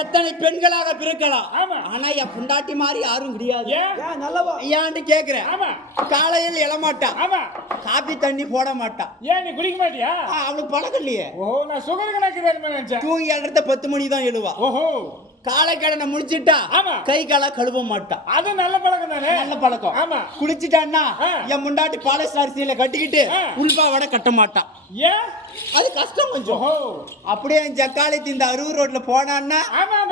எத்தனை பெண்களாக பிறக்கலாம், ஆனா என் புண்டாட்டி மாதிரி யாரும் கிடையாது. ஏன்னு கேக்குறேன். காலையில் எழமாட்டா, காபி தண்ணி போட மாட்டா. ஏன் நீ குடிக்க மாட்டியா? அவளுக்கு பழக்கம் இல்லையே. ஓஹோ, நான் சுகர் கணக்கு நினைச்சேன். தூங்கி எழுறத 10 மணி தான் எழுவா. ஓஹோ, காலை கடனை முடிச்சிட்டா கை காலை கழுவ மாட்டா. அது நல்ல பழக்கம் தானே. நல்ல பழக்கம். ஆமா. குளிச்சிட்டான்னா என் முண்டாட்டி பாலிஸ் அரிசியில கட்டிக்கிட்டு உள்பாவடை கட்ட மாட்டா. ஏன்? அது கஷ்டம் கொஞ்சம். அப்படியே என் ஜக்காலத்தி இந்த அரூர் ரோட்ல போனான்னா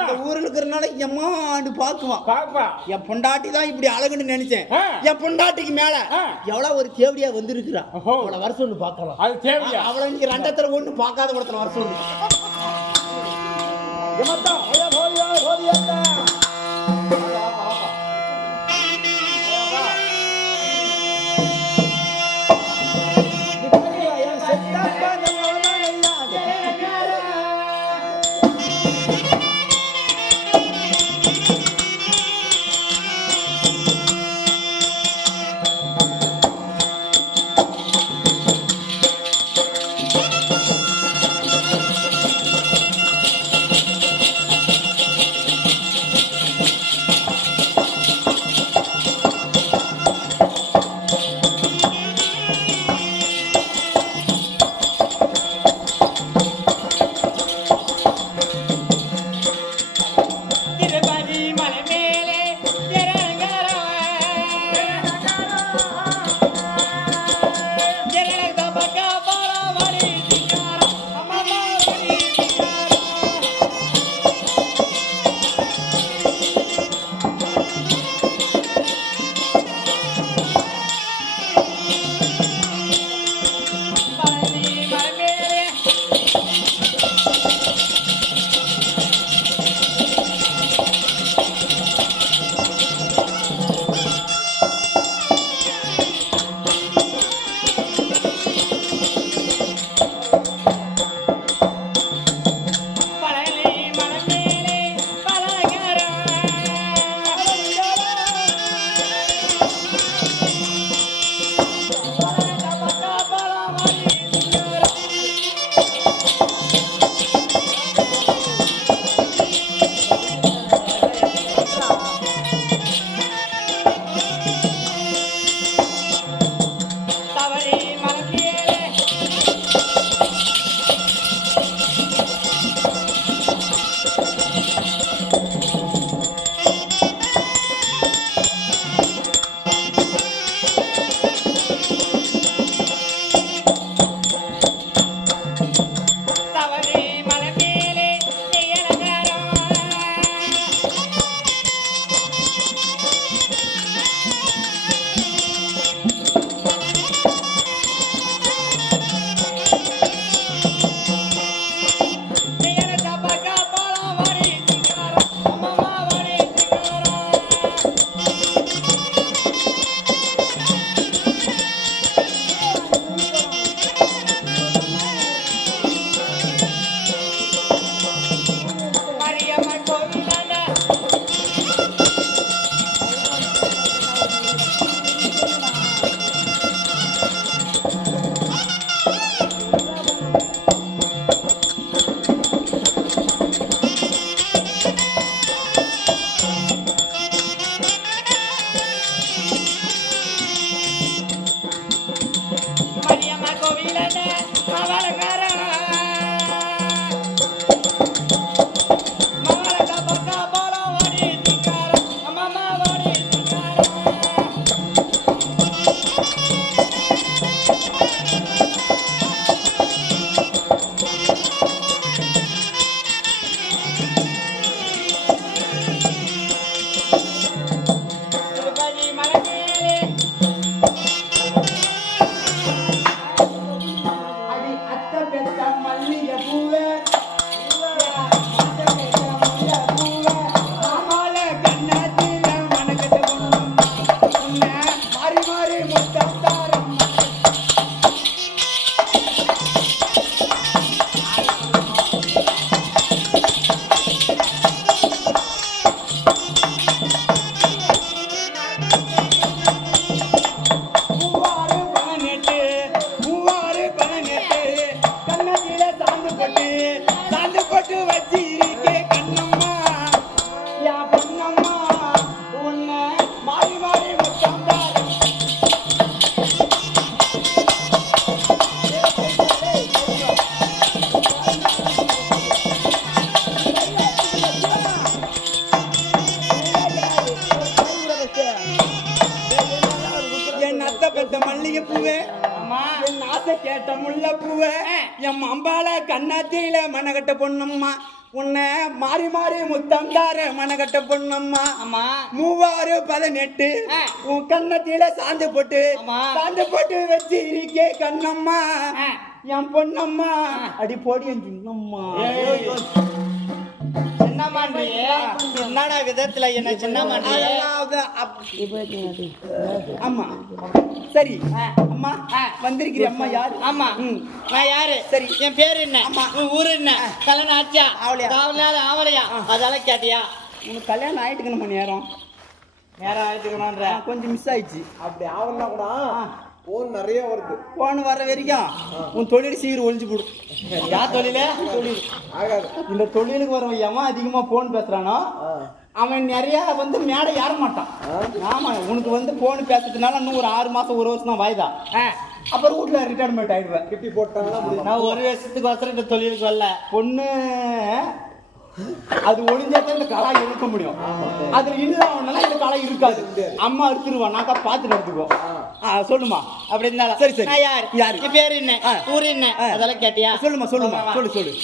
இந்த ஊர்ல இருக்கிறனால எம்மாண்டு பாக்குவான். என் பொண்டாட்டி தான் இப்படி அழகுன்னு நினைச்சேன். என் பொண்டாட்டிக்கு மேல எவ்வளவு ஒரு தேவடியா வந்திருக்கிறா. அவளை வர சொல்லு பாக்கலாம். அது தேவையா? அவளை நீங்க ரெண்டத்துல ஒண்ணு பாக்காத இடத்துல வர சொல்லு. கேட்ட முல்ல பூவ என் அம்பால கண்ணாத்தியில மனகட்ட பொண்ணம்மா உன்னை மாறி மாறி முத்தந்தார மனகட்ட பொண்ணம்மா ஆமா 3018 உன் கண்ணத்தில சாந்து போட்டு வச்சு இருக்கே கண்ணம்மா என் பொண்ணம்மா அடி போடி என் சின்னம்மா என்னடா விதத்துல என்ன சின்ன ஆமா சரி அம்மா வந்திருக்கிறீ அம்மா யாரு ஆமா நான் யாரு சரி என் பேரு என்ன உன் ஊரு என்ன கல்யாணம் ஆச்சா ஆவலையா அதெல்லாம் கேட்டியா உனக்கு கல்யாணம் ஆயிட்டுக்கணுமா நேரம் ஆயிட்டுக்கணும்ன்ற கொஞ்சம் மிஸ் ஆயிடுச்சு அப்படி ஆவலனா கூட போன் நிறைய வருது போன் வர வரைக்கும் உன் தொழில் சீர் ஒழிஞ்சு போடு யார் தொழில ஆகாது இந்த தொழிலுக்கு வரவன் எவன் அதிகமா போன் பேசுறானோ அவன் நிறைய வந்து மேடை ஏற மாட்டான் ஆமா உனக்கு வந்து போன் பேசுறதுனால இன்னும் ஒரு 6 மாசம் 1 வருஷம் தான் வாய்தா அப்புறம் வீட்டுல ரிட்டையர்மெண்ட் ஆயிடுவேன் கிட்டி போட்டாங்கன்னா நான் 1 வருஷத்துக்கு வசரம் இந்த தொழிலுக்கு வரல பொண்ணு அது ஒளிஞ்சாதான் இந்த கலா இருக்க முடியும் அதுல இல்லாம இந்த கலா இருக்காது அம்மா எடுத்துருவா நாக்கா பாத்துட்டு எடுத்துக்கோ சொல்லுமா அப்படி இருந்தாலும் சரி சரி நான் யாரு யாரு பேரு என்ன ஊரு என்ன அதெல்லாம் கேட்டியா சொல்லுமா சொல்லு